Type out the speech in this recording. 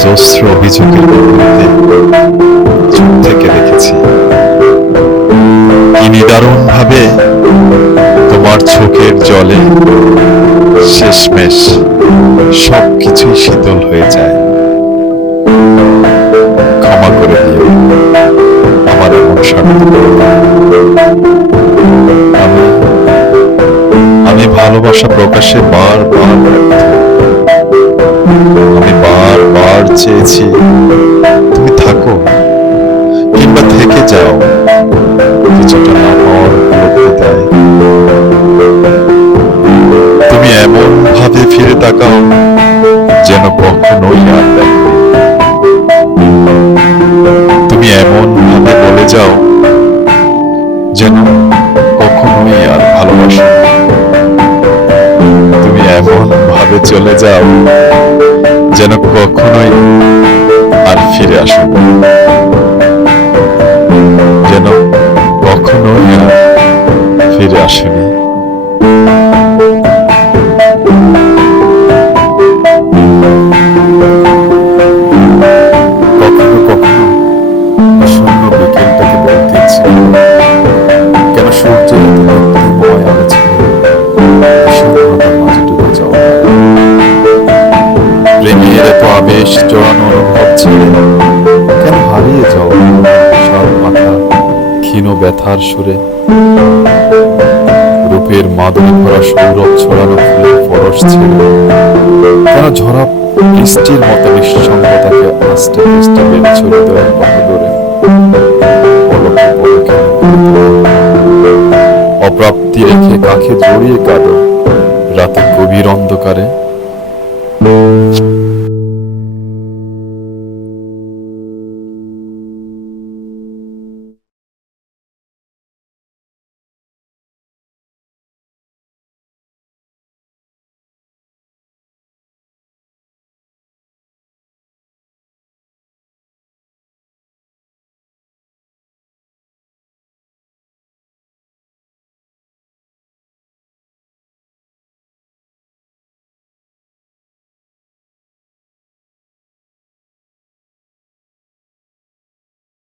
অজস্র অভিযোগের বিপরীতে চুপ থেকে দেখেছি। কি নিদারুণ ভাবে তোমার চোখের জলে শেষমেশ সবকিছুই শীতল হয়ে যায়। ক্ষমা করে দিও আমার এমন স্বার্থপরতা আমি ভালোবাসা প্রকাশে বারবার ব্যর্থ। বারবার চেয়েছি, তুমি থাকো, কিংবা থেকে যাও। কিছুটা না তুমি এমন ভাবে ফিরে তাকাও যেন কখনোই আর তুমি এমন ভাবে বলে যাও যেন কখনোই আর ভালোবাসো তুমি এমন ভাবে চলে যাও যেন কখনোই আর ফিরে আসো না। যেন কখনোই আর ফিরে আসেনি কখনো কখনো বিকেলটাকে বলতে ইচ্ছে আবেশ জড়ানো অনুভব ছিল। কেন হারিয়ে যাও সব মাথা, ক্ষীণ ব্যথার সুরে? রূপের মাদুরি ভরা সৌরভ ছড়ানো ফুলের পরশ ছিল। কেন ঝরা বৃষ্টির মতো নিঃসঙ্গতাকে আস্তে আস্তে বেড়ে ছড়িয়ে দেওয়ার বহদরে অপ্রাপ্তি রেখে কাকে জড়িয়ে কাঁদো রাতে গভীর অন্ধকারে।